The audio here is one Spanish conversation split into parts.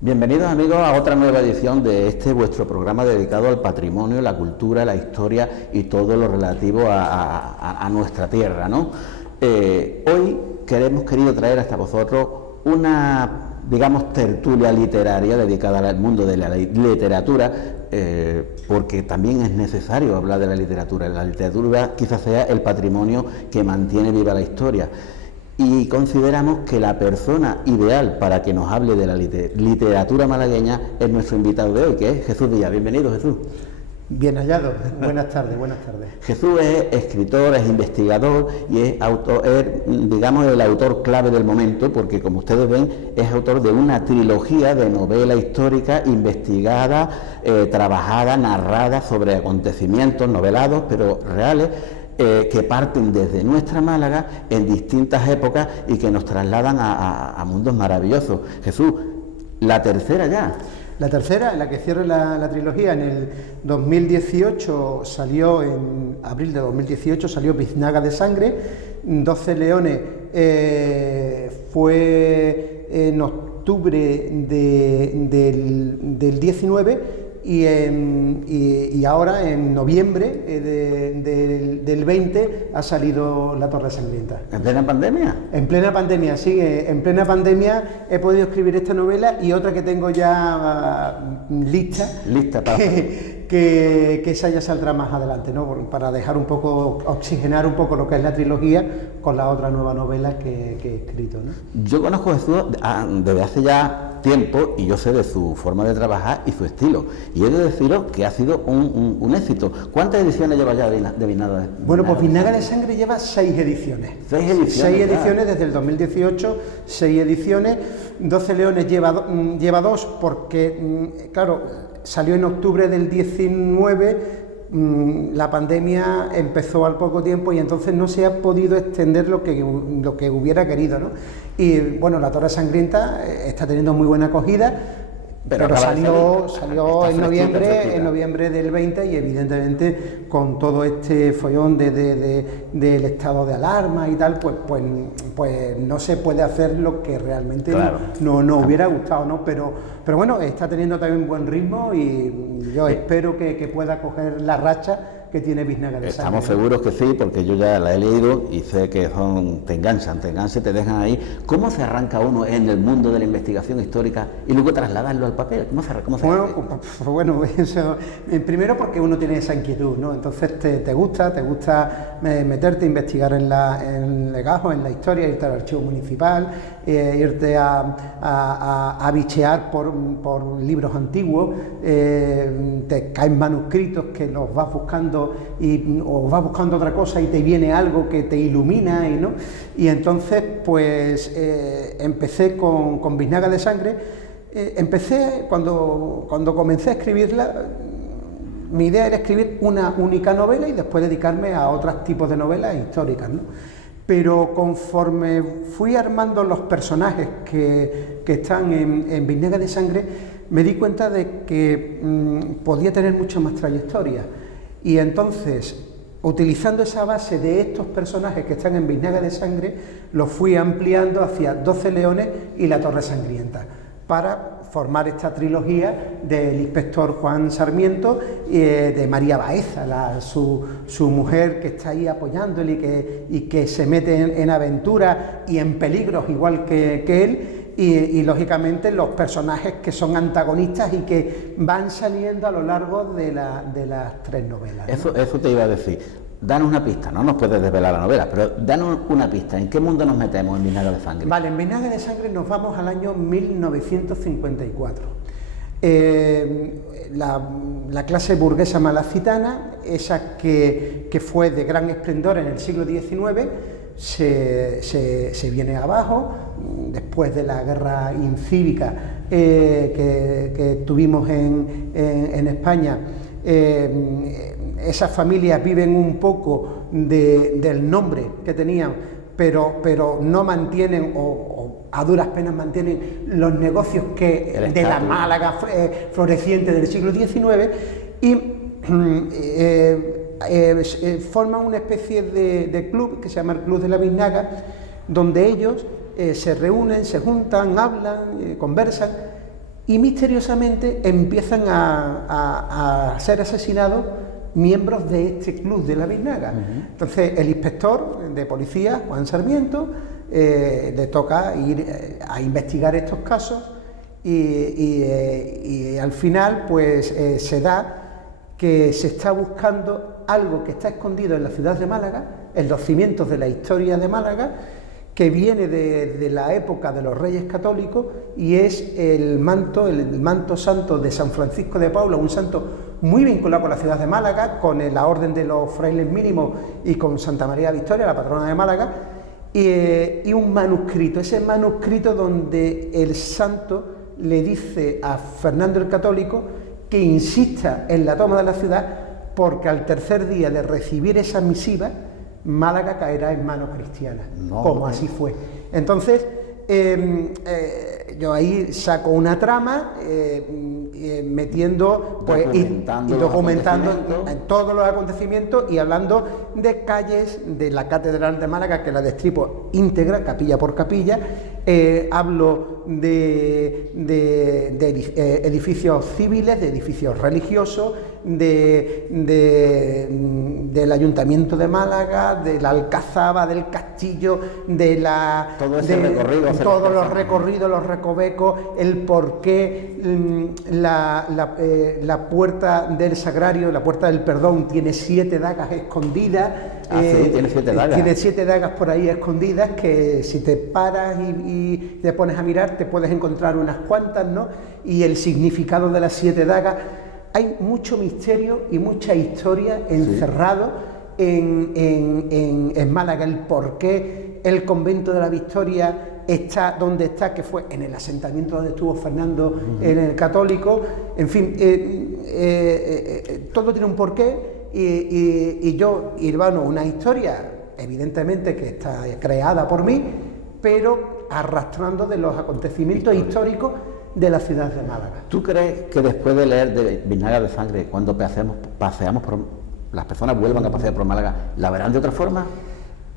Bienvenidos amigos a otra nueva edición de este vuestro programa dedicado al patrimonio, la cultura, la historia y todo lo relativo a nuestra tierra, ¿no? Hoy hemos querido traer hasta vosotros una, digamos, tertulia literaria dedicada al mundo de la literatura, porque también es necesario hablar de la literatura. La literatura quizás sea el patrimonio que mantiene viva la historia. Y consideramos que la persona ideal para que nos hable de la literatura malagueña es nuestro invitado de hoy, que es Jesús Díaz. Bienvenido, Jesús. Bien hallado. Buenas tardes, buenas tardes. Jesús es escritor, es investigador y es autor, digamos, el autor clave del momento, porque como ustedes ven, es autor de una trilogía de novela histórica investigada, trabajada, narrada sobre acontecimientos novelados, pero reales, que parten desde nuestra Málaga en distintas épocas y que nos trasladan a mundos maravillosos. Jesús, la tercera ya. La tercera, la que cierra la trilogía, en el 2018 salió, en abril de 2018 salió Biznaga de Sangre, 12 Leones, fue en octubre del 19 y ahora en noviembre del 20 ha salido La Torre Sangrienta. ¿En plena pandemia? En plena pandemia, sí, en plena pandemia he podido escribir esta novela y otra que tengo ya lista para que esa ya saldrá más adelante, ¿no? Para dejar un poco, oxigenar un poco lo que es la trilogía con la otra nueva novela que he escrito, ¿no? Yo conozco a Jesús desde hace ya tiempo y yo sé de su forma de trabajar y su estilo, y he de deciros que ha sido un éxito. ¿Cuántas ediciones lleva ya de Biznaga? Bueno, pues Biznaga de Sangre lleva 6 ediciones. 6 ediciones. 6 ediciones desde el 2018, 6 ediciones. 12 Leones lleva 2 porque, claro, salió en octubre del 19, la pandemia empezó al poco tiempo y entonces no se ha podido extender lo que hubiera querido, ¿no? Y bueno, La Torre Sangrienta está teniendo muy buena acogida, pero salió en noviembre del 20 y evidentemente con todo este follón del estado de alarma y tal, pues no se puede hacer lo que realmente no hubiera gustado, ¿no? Pero bueno, está teniendo también buen ritmo y yo espero que pueda coger la racha que tiene Biznaga de Sangre. Estamos seguros que sí, porque yo ya la he leído y sé que te enganchan, te dejan ahí. ¿Cómo se arranca uno en el mundo de la investigación histórica y luego trasladarlo al papel? ¿Cómo se hace? Bueno, eso, primero porque uno tiene esa inquietud, ¿no? Entonces te gusta meterte a investigar en el legajo, en la historia, irte al archivo municipal, irte a bichear por libros antiguos, te caen manuscritos que los vas buscando o vas buscando otra cosa y te viene algo que te ilumina, ¿no? Y entonces pues empecé con Biznaga de Sangre. Empecé cuando comencé a escribirla. Mi idea era escribir una única novela y después dedicarme a otros tipos de novelas históricas, ¿no? Pero conforme fui armando los personajes que están en Biznaga de Sangre, me di cuenta de que podía tener mucha más trayectoria. Y entonces, utilizando esa base de estos personajes que están en Biznaga de Sangre, los fui ampliando hacia 12 Leones y La Torre Sangrienta, para formar esta trilogía del inspector Juan Sarmiento y de María Baeza, su mujer, que está ahí apoyándole y que se mete en aventuras y en peligros igual que él. Y lógicamente los personajes que son antagonistas y que van saliendo a lo largo de las 3 novelas, ¿no? Eso te iba a decir. Danos una pista, no nos puedes desvelar la novela, pero danos una pista. ¿En qué mundo nos metemos en Biznaga de Sangre? Vale, en Biznaga de Sangre nos vamos al año 1954. La clase burguesa malacitana, esa que fue de gran esplendor en el siglo XIX, se viene abajo después de la guerra incívica que tuvimos en España. Esas familias viven un poco del nombre que tenían, pero no mantienen o a duras penas mantienen los negocios de la Málaga floreciente del siglo XIX y forman una especie de club que se llama el Club de la Biznaga, donde ellos se reúnen, se juntan, hablan, conversan y misteriosamente empiezan a ser asesinados miembros de este club de la Biznaga. Entonces el inspector de policía, Juan Sarmiento, le toca ir a investigar estos casos y al final pues se da que se está buscando algo que está escondido en la ciudad de Málaga, en los cimientos de la historia de Málaga, que viene de la época de los Reyes Católicos, y es el manto santo de San Francisco de Paula, un santo muy vinculado con la ciudad de Málaga, con la Orden de los Frailes Mínimos y con Santa María Victoria, la patrona de Málaga, y un manuscrito, ese manuscrito donde el santo le dice a Fernando el Católico que insista en la toma de la ciudad, porque al tercer día de recibir esa misiva, Málaga caerá en manos cristianas, como así fue. Entonces, yo ahí saco una trama, metiendo, pues, documentando todos los acontecimientos y hablando de calles de la Catedral de Málaga, que la destripo íntegra, capilla por capilla. Hablo de edificios civiles, de edificios religiosos, del Ayuntamiento de Málaga, de la Alcazaba, del Castillo, de todos los recorridos, los recovecos, el porqué, la puerta del Sagrario, la puerta del Perdón, tiene 7 dagas escondidas. Sí, tiene 7 dagas. Tiene 7 dagas por ahí escondidas, que si te paras y te pones a mirar te puedes encontrar unas cuantas, ¿no? Y el significado de las 7 dagas. Hay mucho misterio y mucha historia encerrado en Málaga, el por qué el convento de la Victoria está donde está, que fue en el asentamiento donde estuvo Fernando en el Católico. En fin, todo tiene un porqué. Y yo hilvano una historia, evidentemente que está creada por mí, pero arrastrando de los acontecimientos históricos de la ciudad de Málaga. ¿Tú crees que después de leer de Biznaga de Sangre, cuando paseamos por las personas vuelvan a pasear por Málaga, la verán de otra forma?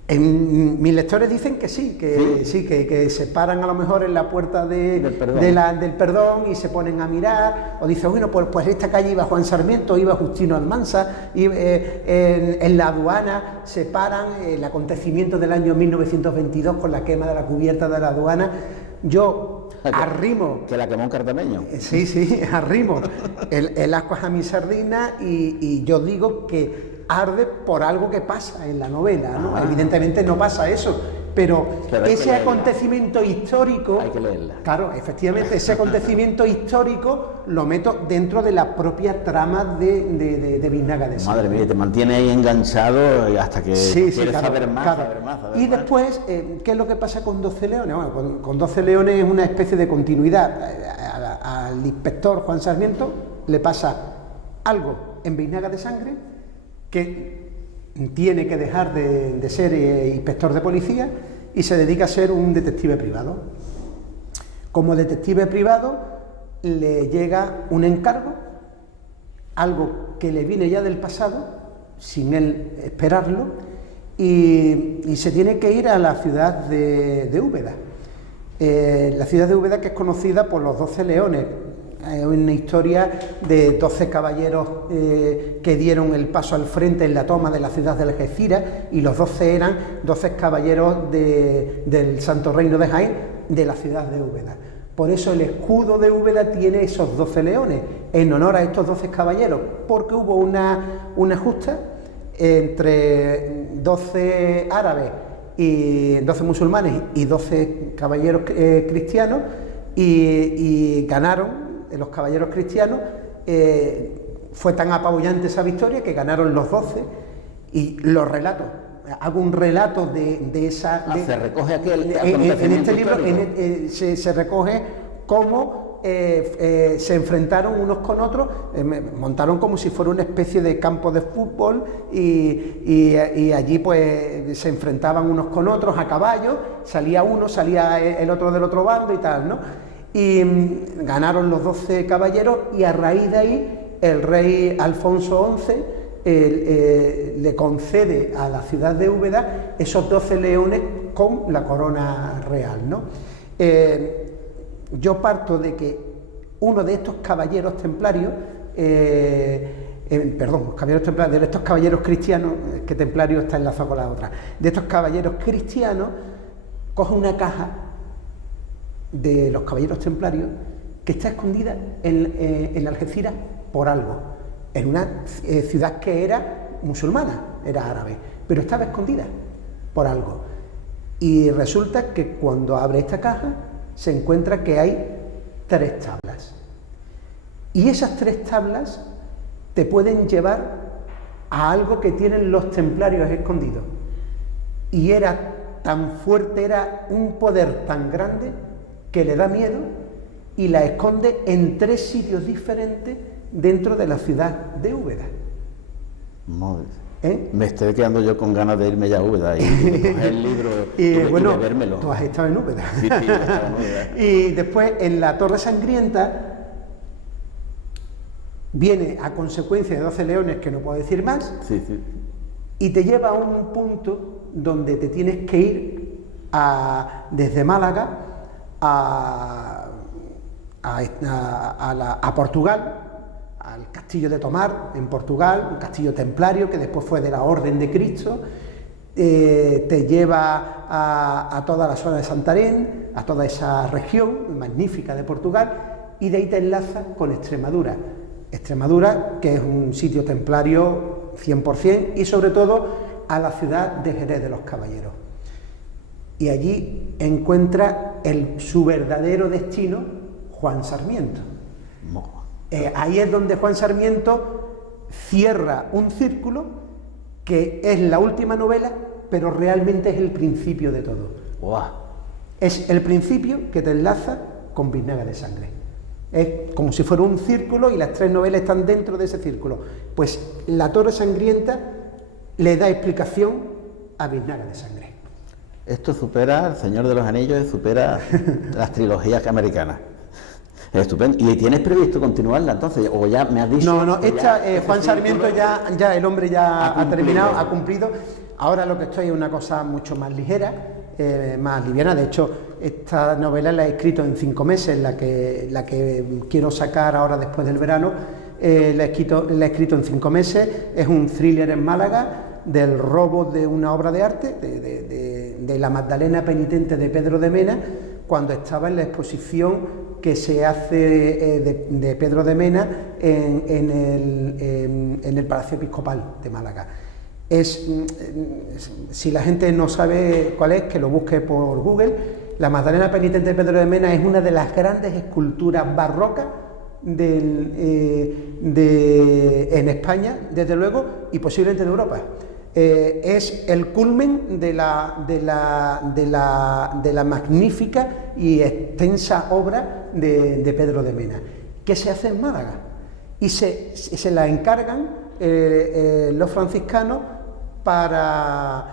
Mis lectores dicen que sí, que se paran a lo mejor en la puerta del Perdón y se ponen a mirar, o dicen, bueno, pues esta calle iba Juan Sarmiento, iba Justino Almansa, y en la aduana se paran, el acontecimiento del año 1922 con la quema de la cubierta de la aduana. Yo arrimo... Que la quemó un cartameño. Sí, arrimo el ascuas a mi sardina y yo digo que arde por algo que pasa en la novela, ¿no? Evidentemente no pasa eso, pero ese acontecimiento histórico... Hay que leerla. Claro, efectivamente, ese acontecimiento histórico lo meto dentro de la propia trama de Biznaga de Sangre. Madre mía, te mantiene ahí enganchado hasta que quieres saber más. Y después, ¿qué es lo que pasa con 12 Leones? Bueno, con 12 Leones es una especie de continuidad. Al inspector Juan Sarmiento le pasa algo en Biznaga de Sangre, que tiene que dejar de ser inspector de policía y se dedica a ser un detective privado. Como detective privado le llega un encargo, algo que le viene ya del pasado, sin él esperarlo, y se tiene que ir a la ciudad de Úbeda. La ciudad de Úbeda, que es conocida por los 12 leones. Es una historia de 12 caballeros que dieron el paso al frente en la toma de la ciudad de Algeciras, y los 12 eran 12 caballeros del Santo Reino de Jaén, de la ciudad de Úbeda. Por eso el escudo de Úbeda tiene esos 12 leones, en honor a estos 12 caballeros, porque hubo una justa entre 12 árabes y 12 musulmanes y 12 caballeros cristianos, y ganaron los caballeros cristianos. Fue tan apabullante esa victoria que ganaron los 12, y los relatos, hago un relato de esa... se recoge aquel en este libro se recoge cómo se enfrentaron unos con otros, montaron como si fuera una especie de campo de fútbol, y allí pues se enfrentaban unos con otros a caballo, salía uno, salía el otro del otro bando y tal, ¿no? Y ganaron los 12 caballeros, y a raíz de ahí el rey Alfonso XI le concede a la ciudad de Úbeda esos 12 leones con la corona real, ¿no? Yo parto de que uno de estos caballeros templarios, caballeros templarios, de estos caballeros cristianos, que templario está enlazado con la otra, de estos caballeros cristianos, coge una caja de los caballeros templarios que está escondida en Algeciras por algo, en una ciudad que era musulmana, era árabe, pero estaba escondida por algo. Y resulta que cuando abre esta caja se encuentra que hay 3 tablas. Y esas 3 tablas te pueden llevar a algo que tienen los templarios escondidos. Y era tan fuerte, era un poder tan grande que le da miedo y la esconde en 3 sitios diferentes dentro de la ciudad de Úbeda. Me estoy quedando yo con ganas de irme ya a Úbeda y coger el libro y vérmelo. Tú has estado en Úbeda. Sí, he estado en Úbeda. Y después en la Torre Sangrienta viene a consecuencia de 12 leones, que no puedo decir más, sí. Y te lleva a un punto donde te tienes que ir desde Málaga a Portugal, al castillo de Tomar, en Portugal, un castillo templario que después fue de la Orden de Cristo. Te lleva a toda la zona de Santarém, a toda esa región magnífica de Portugal, y de ahí te enlaza con Extremadura. Extremadura, que es un sitio templario 100%, y sobre todo a la ciudad de Jerez de los Caballeros. Y allí encuentra su verdadero destino, Juan Sarmiento. Ahí es donde Juan Sarmiento cierra un círculo que es la última novela, pero realmente es el principio de todo. ¡Wow! Es el principio que te enlaza con Biznaga de Sangre. Es como si fuera un círculo y las 3 novelas están dentro de ese círculo. Pues La Torre Sangrienta le da explicación a Biznaga de Sangre. Esto supera El Señor de los Anillos y supera las trilogías americanas. Es estupendo. ¿Y tienes previsto continuarla entonces? ¿O ya me has dicho? No, Juan Sarmiento ya el hombre ya ha terminado, ha cumplido. Ahora lo que estoy es una cosa mucho más ligera, más liviana. De hecho, esta novela la he escrito en 5 meses, la que quiero sacar ahora después del verano, la he escrito en 5 meses. Es un thriller en Málaga del robo de una obra de arte, de la Magdalena penitente de Pedro de Mena, cuando estaba en la exposición que se hace de Pedro de Mena en el Palacio Episcopal de Málaga. Si la gente no sabe cuál es, que lo busque por Google. La Magdalena penitente de Pedro de Mena es una de las grandes esculturas barrocas en España, desde luego, y posiblemente de Europa. Es el culmen de la magnífica y extensa obra de Pedro de Mena, que se hace en Málaga, y se la encargan los franciscanos para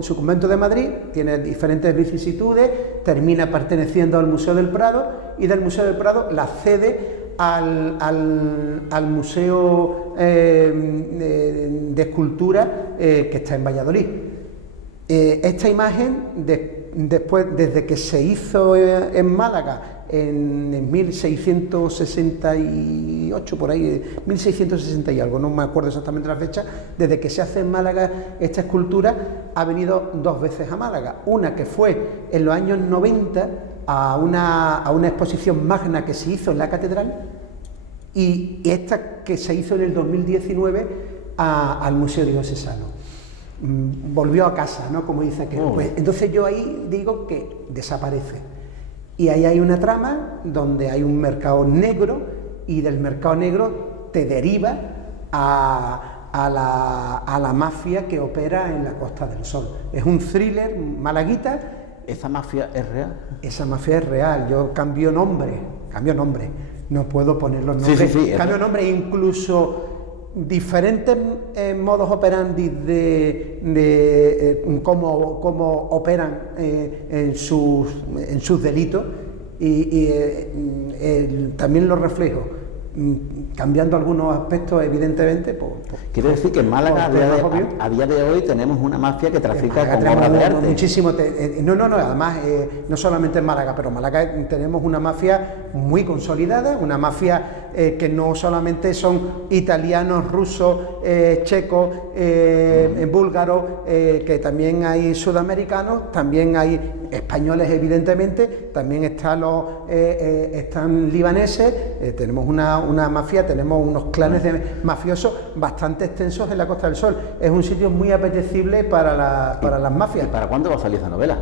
su convento de Madrid. Tiene diferentes vicisitudes, termina perteneciendo al Museo del Prado, y del Museo del Prado la cede al Museo de Escultura que está en Valladolid. Esta imagen, desde que se hizo en Málaga en 1668, por ahí, 1660 y algo, no me acuerdo exactamente la fecha, desde que se hace en Málaga esta escultura, ha venido 2 veces a Málaga. Una que fue en los años 90 a una exposición magna que se hizo en la catedral, y esta que se hizo en el 2019 al Museo Diocesano. Volvió a casa, ¿no? Como dice aquel. Pues, entonces yo ahí digo que desaparece. Y ahí hay una trama donde hay un mercado negro, y del mercado negro te deriva a la mafia que opera en la Costa del Sol. Es un thriller malaguita. ¿Esa mafia es real? Esa mafia es real. Yo cambio nombre. No puedo poner los nombres. Sí, cambio nombre, incluso diferentes modos operandi de cómo operan en sus delitos, y también lo reflejo. cambiando algunos aspectos, evidentemente. Quiere decir que en Málaga a día de hoy tenemos una mafia que trafica con obras de arte. Muchísimo. Además, no solamente en Málaga, pero en Málaga tenemos una mafia muy consolidada, una mafia que no solamente son italianos, rusos, checos, búlgaros, que también hay sudamericanos, también hay españoles, evidentemente, también están libaneses, tenemos una mafia, tenemos unos clanes de mafiosos bastante extensos en la Costa del Sol. Es un sitio muy apetecible para las mafias. ¿Y para cuándo va a salir esa novela?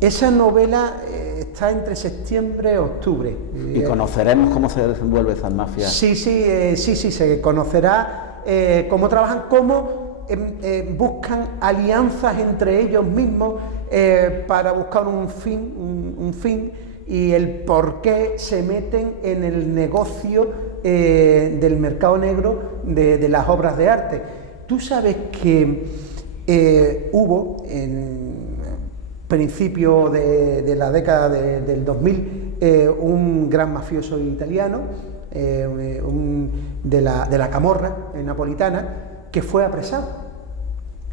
Esa novela está entre septiembre y octubre. ¿Y conoceremos cómo se desenvuelve esa mafia? Sí, se conocerá cómo trabajan, cómo buscan alianzas entre ellos mismos para buscar un fin y el por qué se meten en el negocio del mercado negro de las obras de arte. Tú sabes que hubo en principio de la década del 2000 un gran mafioso italiano de la Camorra napolitana que fue apresado,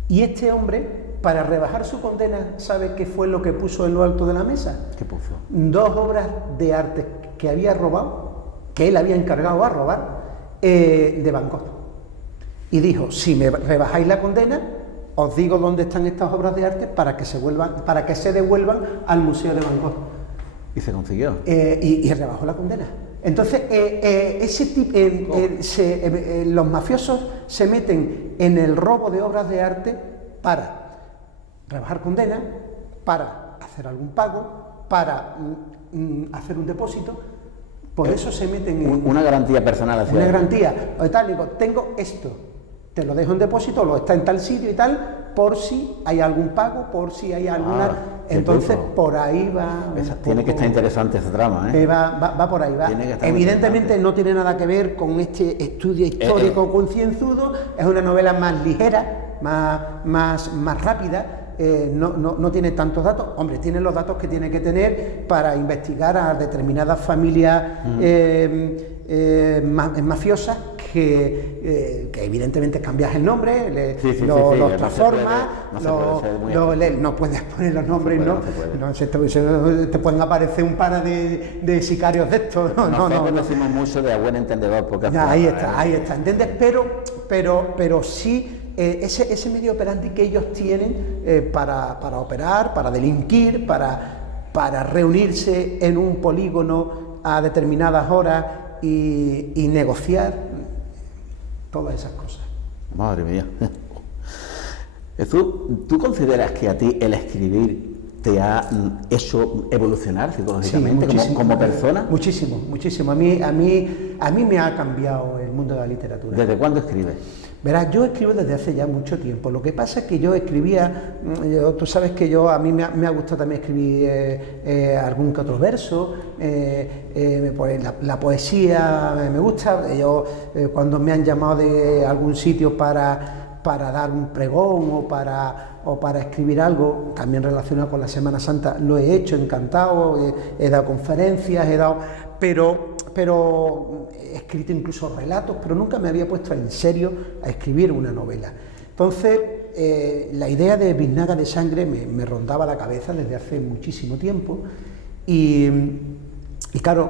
y este hombre, para rebajar su condena, ¿sabe qué fue lo que puso en lo alto de la mesa? ¿Qué puso? 2 obras de arte que había robado, que él había encargado a robar, de Van Gogh. Y dijo: si me rebajáis la condena, os digo dónde están estas obras de arte para que se devuelvan al Museo de Van Gogh. ¿Y se consiguió? Y rebajó la condena. Entonces, los mafiosos se meten en el robo de obras de arte para rebajar condena, para hacer algún pago, para hacer un depósito. Por eso se meten en una garantía personal hacia una garantía. O tal, digo, tengo esto, te lo dejo en depósito, lo está en tal sitio y tal, por si hay algún pago, por si hay alguna. Entonces, por ahí va. Tiene que estar interesante esa trama, ¿eh? Va por ahí, va. Evidentemente no tiene nada que ver con este estudio histórico concienzudo, es una novela más ligera, más rápida. No tiene tantos datos. Hombre, tiene los datos que tiene que tener para investigar a determinadas familias mafiosas que evidentemente cambias el nombre, los transformas, no puedes poner los nombres, te pueden aparecer un par de sicarios de estos. Nosotros decimos mucho de a buen entendedor, porque ahí está, ¿entiendes? Pero sí. Ese medio operandi que ellos tienen para operar, para delinquir, para reunirse en un polígono a determinadas horas y negociar, todas esas cosas. Madre mía. ¿Tú consideras que a ti el escribir te ha hecho evolucionar psicológicamente como persona? Muchísimo. A mí me ha cambiado el mundo de la literatura. ¿Desde cuándo escribes? Verás, yo escribo desde hace ya mucho tiempo. Lo que pasa es que yo escribía, tú sabes que a mí me ha gustado también escribir algún que otro verso, pues la poesía me gusta. Yo cuando me han llamado de algún sitio para dar un pregón o para escribir algo también relacionado con la Semana Santa, lo he hecho, encantado, he dado conferencias, pero he escrito incluso relatos, pero nunca me había puesto en serio a escribir una novela. Entonces, la idea de Biznaga de Sangre me rondaba la cabeza desde hace muchísimo tiempo y claro,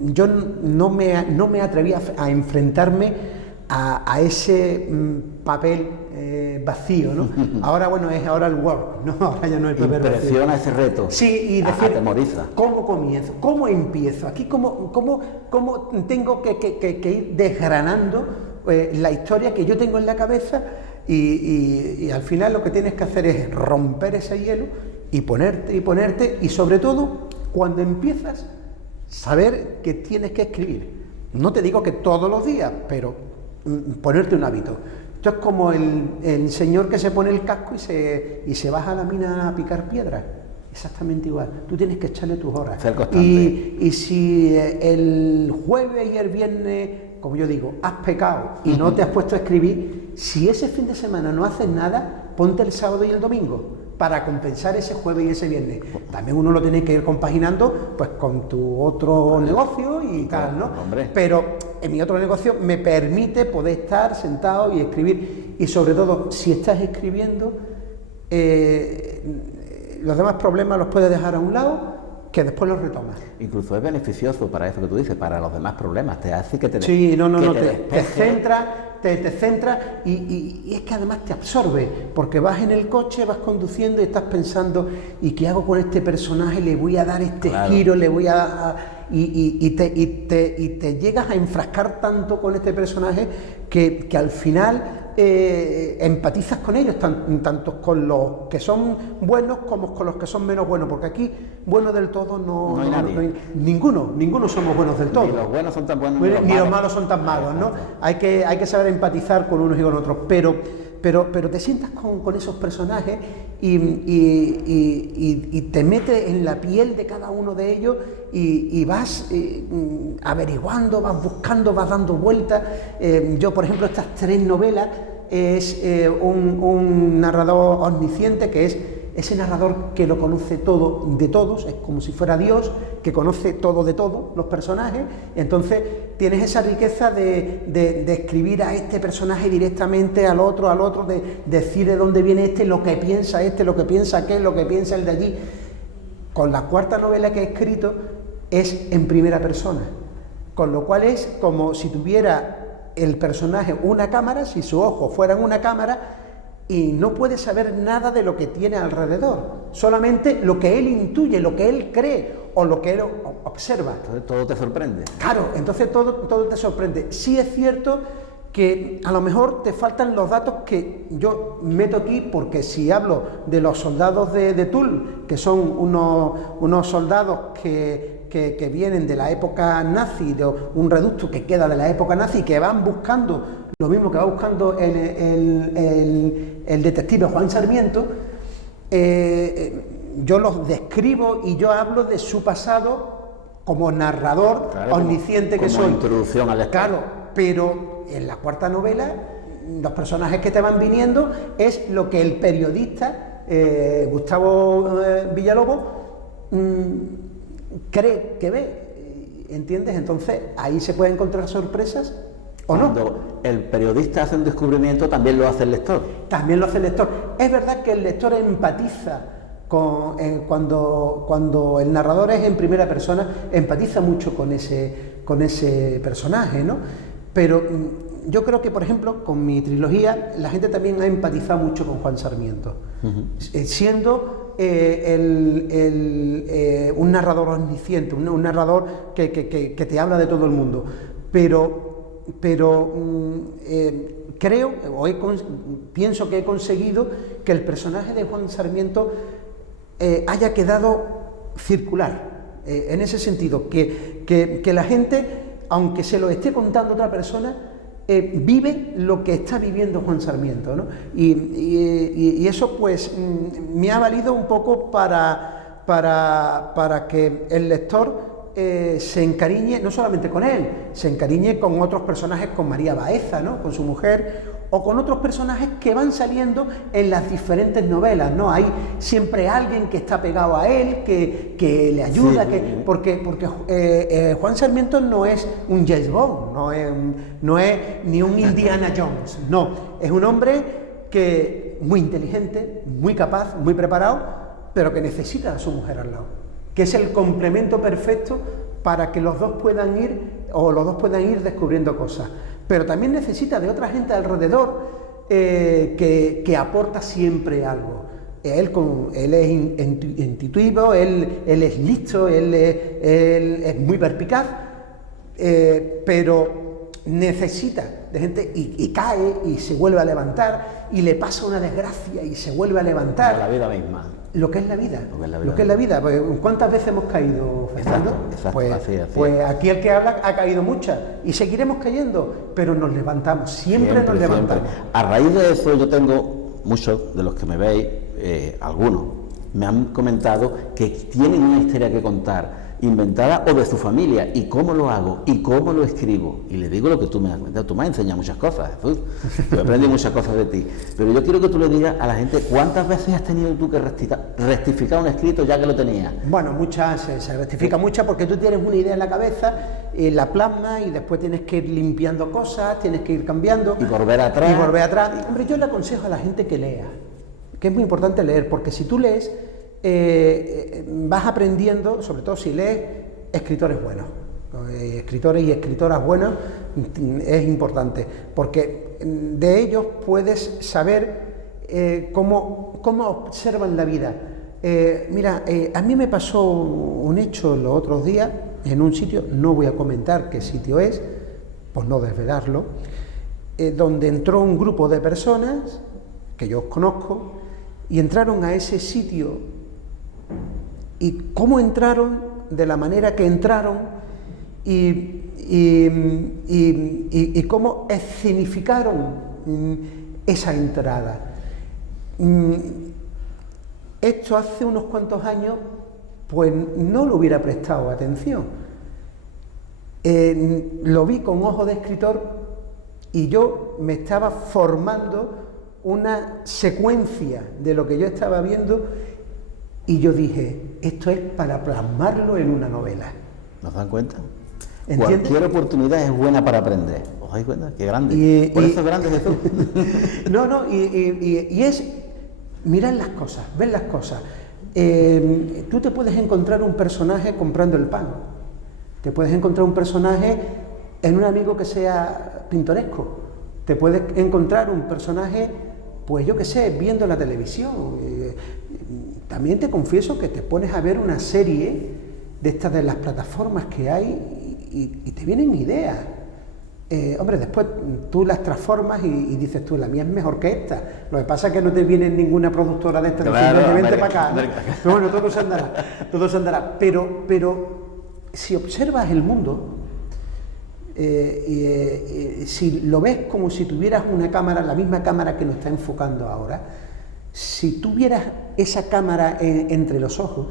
yo no me atreví a enfrentarme a ese papel vacío, ¿no? Ahora, bueno, es ahora el work, ¿no? Ahora ya no el papel vacío. Impresiona ese reto. Sí, y decir, atemoriza. ¿cómo comienzo? ¿Cómo empiezo? Aquí, ¿cómo tengo que ir desgranando la historia que yo tengo en la cabeza y al final lo que tienes que hacer es romper ese hielo y ponerte y sobre todo, cuando empiezas, saber que tienes que escribir. No te digo que todos los días, pero ponerte un hábito. Esto es como el señor que se pone el casco y se baja a la mina a picar piedras. Exactamente igual. Tú tienes que echarle tus horas. Ser constante. Y si el jueves y el viernes, como yo digo, has pecado y no te has puesto a escribir, si ese fin de semana no haces nada, ponte el sábado y el domingo para compensar ese jueves y ese viernes. También uno lo tiene que ir compaginando pues con tu otro negocio y tal, ¿no? Hombre. Pero en mi otro negocio me permite poder estar sentado y escribir, y sobre todo, si estás escribiendo, los demás problemas los puedes dejar a un lado, que después los retomas. Incluso es beneficioso para eso que tú dices, para los demás problemas, te hace que te te centra y es que además te absorbe, porque vas en el coche, vas conduciendo y estás pensando, ¿y qué hago con este personaje? Le voy a dar este giro, le voy y te llegas a enfrascar tanto con este personaje que al final empatizas con ellos, tanto con los que son buenos como con los que son menos buenos, porque aquí bueno del todo no hay nadie. Ninguno somos buenos del todo. Ni los buenos son tan buenos ni los malos son tan malos, ¿no? Hay que saber empatizar con unos y con otros, pero te sientas con esos personajes y te metes en la piel de cada uno de ellos y vas averiguando, vas buscando, vas dando vueltas. Yo, por ejemplo, estas 3 novelas es un narrador omnisciente, que es ese narrador que lo conoce todo de todos, es como si fuera Dios, que conoce todo de todos los personajes. Entonces tienes esa riqueza de escribir a este personaje directamente al otro, de decir de dónde viene lo que piensa lo que piensa aquel, lo que piensa el de allí. Con la 4ª novela que he escrito es en primera persona, con lo cual es como si tuviera el personaje una cámara, si su ojo fuera una cámara, y no puede saber nada de lo que tiene alrededor, solamente lo que él intuye, lo que él cree o lo que él observa. Entonces todo te sorprende. Claro, entonces todo te sorprende. Sí es cierto que a lo mejor te faltan los datos que yo meto aquí, porque si hablo de los soldados de Toul, que son unos soldados que vienen de la época nazi, de un reducto que queda de la época nazi, que van buscando lo mismo que va buscando el detective Juan Sarmiento, yo los describo y yo hablo de su pasado como narrador omnisciente que soy. Como introducción al lector. Claro, pero en la 4ª novela los personajes que te van viniendo es lo que el periodista Gustavo Villalobos cree que ve, ¿entiendes? Entonces ahí se pueden encontrar sorpresas. Cuando el periodista hace un descubrimiento, también lo hace el lector. También lo hace el lector. Es verdad que el lector empatiza cuando el narrador es en primera persona, empatiza mucho con ese personaje, ¿no? Pero yo creo que, por ejemplo, con mi trilogía, la gente también ha empatizado mucho con Juan Sarmiento, siendo un narrador omnisciente, un narrador que te habla de todo el mundo. Pero creo, pienso que he conseguido que el personaje de Juan Sarmiento haya quedado circular, en ese sentido, que la gente, aunque se lo esté contando otra persona, vive lo que está viviendo Juan Sarmiento, ¿no? Y eso pues me ha valido un poco para que el lector se encariñe no solamente con él, se encariñe con otros personajes, con María Baeza, ¿no? Con su mujer, o con otros personajes que van saliendo en las diferentes novelas, ¿no? Hay siempre alguien que está pegado a él, que le ayuda, sí, porque Juan Sarmiento no es un James Bond, no es ni un Indiana Jones, no, es un hombre que muy inteligente, muy capaz, muy preparado, pero que necesita a su mujer al lado, que es el complemento perfecto para que los dos puedan ir descubriendo cosas. Pero también necesita de otra gente alrededor que aporta siempre algo. Él es intuitivo, él es listo, él es muy perspicaz, pero necesita de gente y cae y se vuelve a levantar y le pasa una desgracia y se vuelve a levantar. La vida misma. Lo que es la vida. Pues, ¿cuántas veces hemos caído, Fernando? Exacto, así. Pues aquí el que habla ha caído muchas y seguiremos cayendo, pero nos levantamos, siempre nos levantamos. A raíz de eso yo tengo muchos de los que me veis, algunos, me han comentado que tienen una historia que contar inventada o de su familia, y cómo lo hago, y cómo lo escribo. Y le digo lo que tú me has comentado. Tú me has enseñado muchas cosas, Jesús. Yo aprendí muchas cosas de ti. Pero yo quiero que tú le digas a la gente cuántas veces has tenido tú que rectificar un escrito ya que lo tenías. Bueno, muchas, se rectifica muchas porque tú tienes una idea en la cabeza, la plasmas y después tienes que ir limpiando cosas, tienes que ir cambiando. Y volver atrás. Y volver atrás. Y, hombre, yo le aconsejo a la gente que lea, que es muy importante leer, porque si tú lees, vas aprendiendo, sobre todo si lees escritores buenos. Escritores y escritoras buenos es importante, porque de ellos puedes saber cómo observan la vida. Mira, a mí me pasó un hecho los otros días en un sitio, no voy a comentar qué sitio es, por no desvelarlo, donde entró un grupo de personas que yo conozco y entraron a ese sitio, y cómo entraron, de la manera que entraron, y cómo escenificaron esa entrada. Esto hace unos cuantos años pues no lo hubiera prestado atención. Lo vi con ojo de escritor y yo me estaba formando una secuencia de lo que yo estaba viendo, y yo dije, esto es para plasmarlo en una novela. ¿Nos dan cuenta? ¿Entiendes? Cualquier oportunidad es buena para aprender. ¿Os dais cuenta? ¡Qué grande! Por eso es grande, Jesús. Y es mirar las cosas, ver las cosas. Tú te puedes encontrar un personaje comprando el pan. Te puedes encontrar un personaje en un amigo que sea pintoresco. Te puedes encontrar un personaje, pues yo qué sé, viendo la televisión. También te confieso que te pones a ver una serie de estas de las plataformas que hay y te vienen ideas. Hombre, después tú las transformas y dices tú, la mía es mejor que esta. Lo que pasa es que no te viene ninguna productora de estas diciendo, vente para acá, ¿no? Pero bueno, todo se andará. Pero si observas el mundo, si lo ves como si tuvieras una cámara, la misma cámara que nos está enfocando ahora, si tuvieras esa cámara entre los ojos,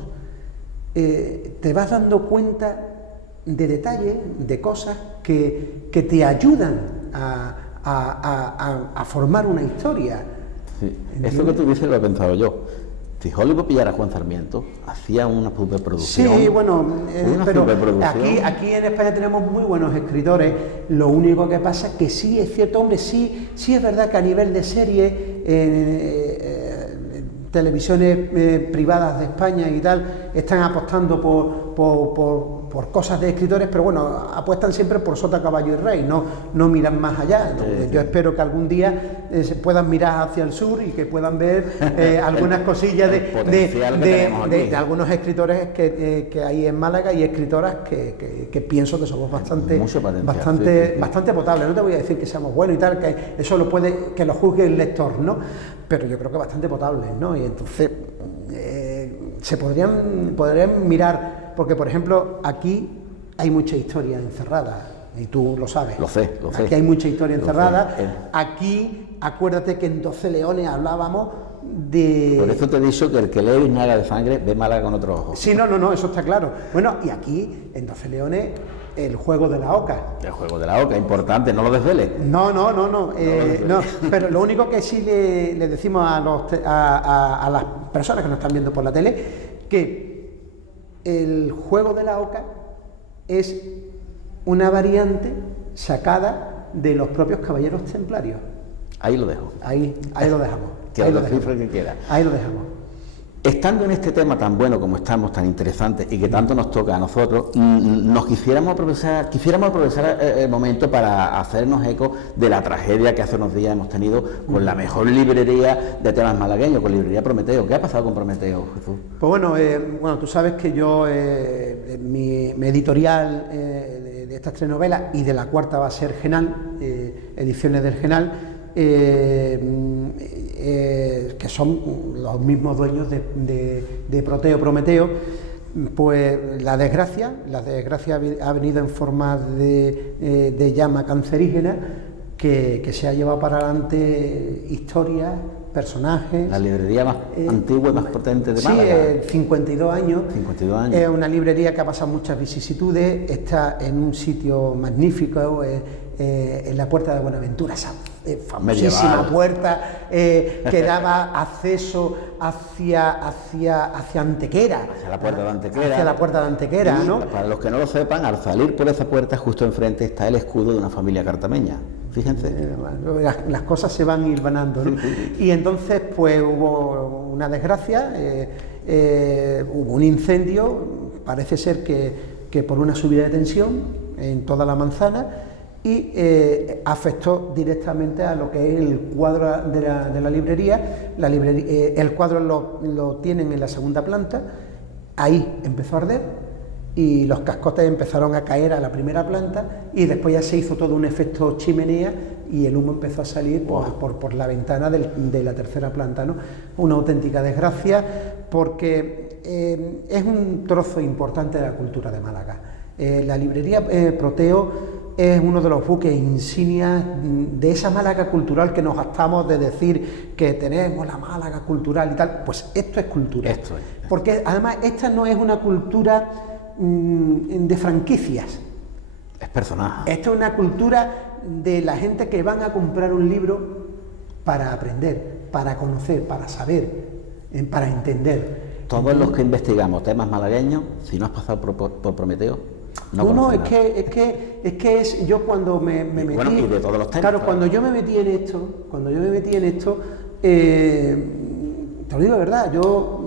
te vas dando cuenta de detalles, de cosas que te ayudan a formar una historia. Sí. Eso que tú dices lo he pensado yo. Si Hollywood pillara a Juan Sarmiento, hacía una superproducción. Sí, bueno, pero aquí en España tenemos muy buenos escritores. Lo único que pasa es que sí, es cierto, hombre, sí es verdad que a nivel de serie, televisiones privadas de España y tal, están apostando por cosas de escritores, pero bueno, apuestan siempre por sota, caballo y rey, no miran más allá. Entonces, yo espero que algún día se puedan mirar hacia el sur y que puedan ver algunas cosillas de algunos escritores que hay en Málaga, y escritoras que pienso que somos bastante potables. No te voy a decir que seamos buenos y tal, que eso que lo juzgue el lector, ¿no? Pero yo creo que bastante potables, ¿no? Y entonces se podrían mirar, porque por ejemplo aquí hay mucha historia encerrada, y tú lo sabes. Lo sé. Aquí hay mucha historia encerrada. Aquí, acuérdate que en 12 Leones hablábamos de... Por eso te he dicho que el que lee Biznaga de sangre ve Málaga con otros ojos. Sí, no, eso está claro. Bueno, y aquí, en 12 Leones, el juego de la oca. El juego de la oca, importante, no lo desveles. No, pero lo único que sí le decimos a las personas que nos están viendo por la tele, que el juego de la oca es una variante sacada de los propios caballeros templarios. Ahí lo dejo. Ahí lo dejamos. Que lo descifre quien quiera. Ahí lo dejamos. Estando en este tema tan bueno como estamos, tan interesante y que tanto nos toca a nosotros, quisiéramos aprovechar el momento para hacernos eco de la tragedia que hace unos días hemos tenido con la mejor librería de temas malagueños, con Librería Prometeo. ¿Qué ha pasado con Prometeo, Jesús? Pues bueno, tú sabes que yo, mi editorial de estas 3 novelas, y de la cuarta va a ser Genal, Ediciones del Genal, que son los mismos dueños de Prometeo, pues la desgracia ha venido en forma de llama cancerígena que se ha llevado para adelante historias personajes. La librería más antigua y más potente de Málaga. Sí, 52 años. 52 años. Es una librería que ha pasado muchas vicisitudes, está en un sitio magnífico, en la Puerta de Buenaventura, esa famosísima medieval. Puerta que daba acceso hacia Antequera. Hacia la Puerta de Antequera. Hacia la Puerta de Antequera, Y, ¿no? para los que no lo sepan, al salir por esa puerta, justo enfrente está el escudo de una familia cartameña. Fíjense. Las cosas se van hilvanando, ¿no? Y entonces pues hubo una desgracia, hubo un incendio, parece ser que por una subida de tensión en toda la manzana, y afectó directamente a lo que es el cuadro de la librería. El cuadro lo tienen en la segunda planta, ahí empezó a arder y los cascotes empezaron a caer a la primera planta, y después ya se hizo todo un efecto chimenea y el humo empezó a salir por la ventana de la tercera planta, ¿no? Una auténtica desgracia, porque es un trozo importante de la cultura de Málaga. La librería Proteo es uno de los buques insignias de esa Málaga cultural que nos gastamos de decir que tenemos la Málaga cultural y tal. Pues esto es cultura. Esto es. Porque además esta no es una cultura de franquicias. Es personaje. Esto es una cultura de la gente que van a comprar un libro para aprender, para conocer, para saber, para entender. Todos los que investigamos temas malagueños, si no has pasado por Prometeo, no, es que yo cuando me metí, bueno, y de todos los temas, claro, cuando yo me metí en esto, te lo digo de verdad, yo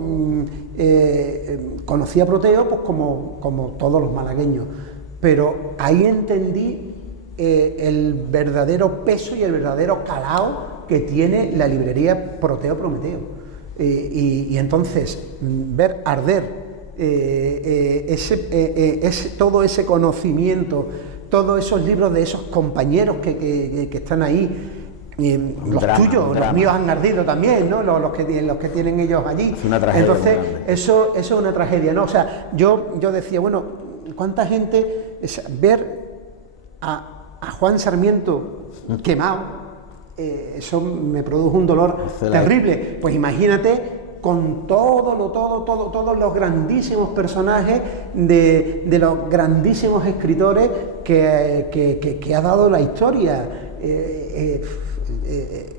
conocí a Proteo pues como todos los malagueños, pero ahí entendí el verdadero peso y el verdadero calao que tiene la librería Proteo Prometeo, y entonces ver arder todo ese conocimiento, todos esos libros de esos compañeros que están ahí, los tuyos, los míos han ardido también, ¿no? Los que tienen ellos allí. Es una tragedia. Entonces, eso es una tragedia, ¿no? O sea, yo decía, bueno, ¿cuánta gente ver a Juan Sarmiento quemado? Eso me produjo un dolor terrible. Pues imagínate con todos los grandísimos personajes de los grandísimos escritores que ha dado la historia.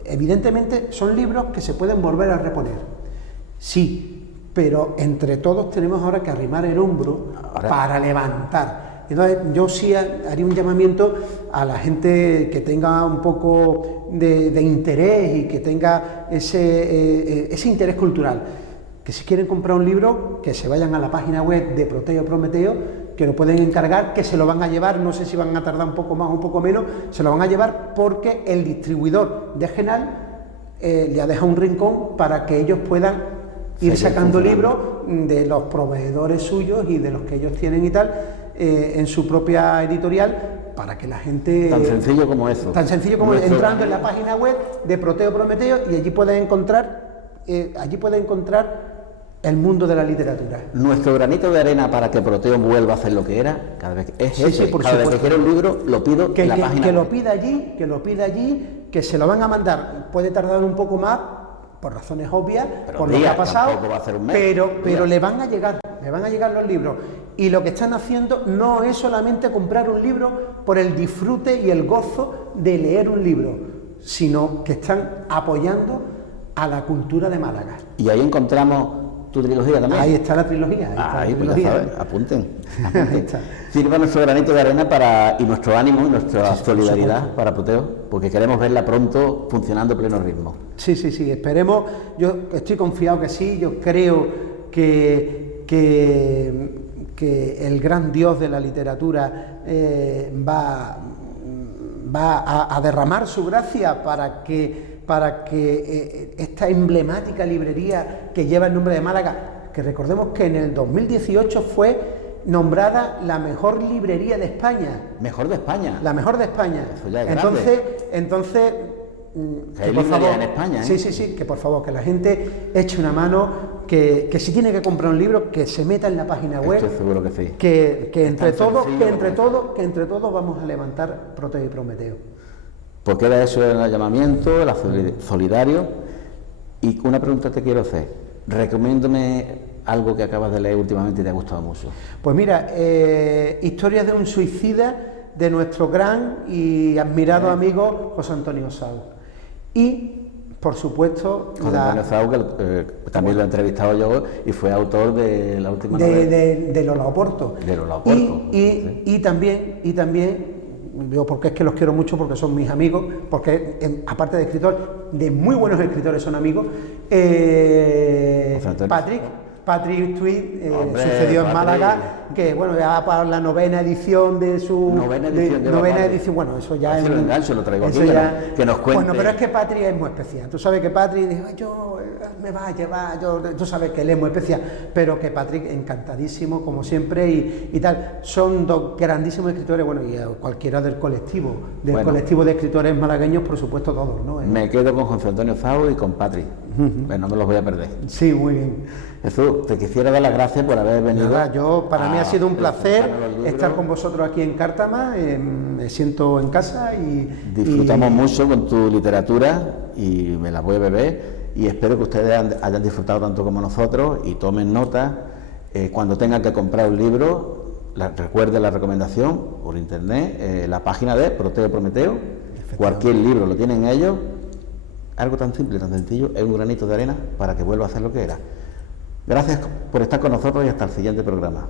Evidentemente son libros que se pueden volver a reponer, sí, pero entre todos tenemos ahora que arrimar el hombro para levantar. Entonces yo sí haría un llamamiento a la gente que tenga un poco de interés y que tenga ese interés cultural, que si quieren comprar un libro, que se vayan a la página web de Proteo Prometeo, que lo pueden encargar, que se lo van a llevar, no sé si van a tardar un poco más o un poco menos, se lo van a llevar porque el distribuidor de Genal le ha dejado un rincón para que ellos puedan ir sacando libros de los proveedores suyos y de los que ellos tienen y tal, en su propia editorial, para que la gente... Tan sencillo como eso. Tan sencillo como entrando en la página web de Proteo Prometeo, y allí pueden encontrar el mundo de la literatura. Nuestro granito de arena para que Proteo vuelva a hacer lo que era, cada vez que cada vez que quiero un libro, lo pido en la página. Que lo pida allí, que se lo van a mandar. Puede tardar un poco más, por razones obvias, por lo que ha pasado, pero le van a llegar los libros. Y lo que están haciendo no es solamente comprar un libro por el disfrute y el gozo de leer un libro, sino que están apoyando a la cultura de Málaga. Y ahí encontramos tu trilogía también. Ahí está la trilogía. Pues ya sabes, apunten. Sirva nuestro granito de arena y nuestro ánimo y nuestra solidaridad para Proteo, porque queremos verla pronto funcionando a pleno ritmo. Sí, esperemos. Yo estoy confiado que sí. Yo creo que el gran Dios de la literatura va a derramar su gracia para que esta emblemática librería que lleva el nombre de Málaga, que recordemos que en el 2018 fue nombrada la mejor librería de España. ¿Mejor de España? La mejor de España. Eso ya es entonces que por favor, en España, ¿eh? Sí, que por favor, que la gente eche una mano, que si tiene que comprar un libro, que se meta en la página web. Estoy seguro que sí. Que entre todos vamos a levantar Proteo y Prometeo. Pues queda eso en el llamamiento, solidario, Y una pregunta te quiero hacer. Recomiéndame algo que acabas de leer últimamente y te ha gustado mucho. Pues mira, Historias de un suicida, de nuestro gran y admirado amigo José Antonio Sau. Y, por supuesto, José Antonio Sau, que también lo he entrevistado yo y fue autor de la última novela. De Lola Oporto. De Lola Oporto. Y también, yo porque es que los quiero mucho, porque son mis amigos, porque aparte de escritor, de muy buenos escritores son amigos, Patrick Tweed sucedió en Málaga, que bueno, ya para la novena edición de su... Novena edición, bueno, eso ya es... lo engancho, lo traigo aquí, que nos cuente. Bueno, pero es que Patrick es muy especial. Tú sabes que Patrick dijo, me va a llevar, tú sabes que él es muy especial, pero que Patrick encantadísimo, como siempre, y tal. Son dos grandísimos escritores, bueno, y cualquiera del colectivo de escritores malagueños, por supuesto, todos, ¿no? Me quedo con José Antonio Sau y con Patrick. No me los voy a perder. Sí, muy bien. Jesús, te quisiera dar las gracias por haber venido. Nada, para mí ha sido un placer estar con vosotros aquí en Cártama, me siento en casa y... Disfrutamos mucho con tu literatura y me la voy a beber y espero que ustedes hayan disfrutado tanto como nosotros y tomen nota. Cuando tengan que comprar un libro, recuerden la recomendación por internet, la página de Proteo Prometeo, cualquier libro lo tienen ellos. Algo tan simple, tan sencillo, es un granito de arena para que vuelva a hacer lo que era. Gracias por estar con nosotros y hasta el siguiente programa.